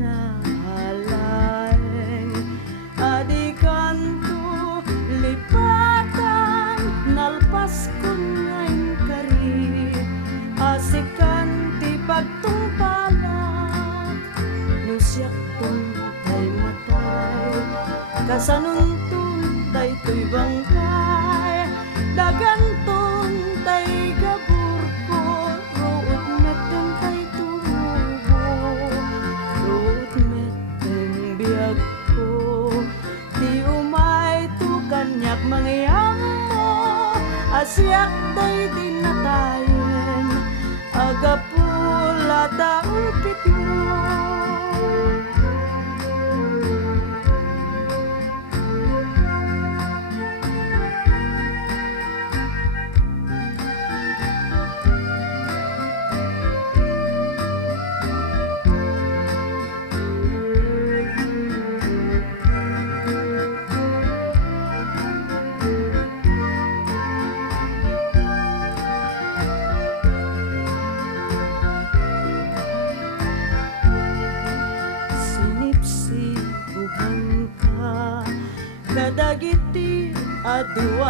nahalaeng adi kanto lipatan nalpas ko ngayon kari asikan ti pagtungpalak nusyak tuntay matay kasanuntun tay tuy bangkay dagantun tay gabur ko root meten tay tumubo root meten biag ko ti umay tu kanyak mangyang mo asyak day dinatayen agapula da ulpit mo. Kadagiti adu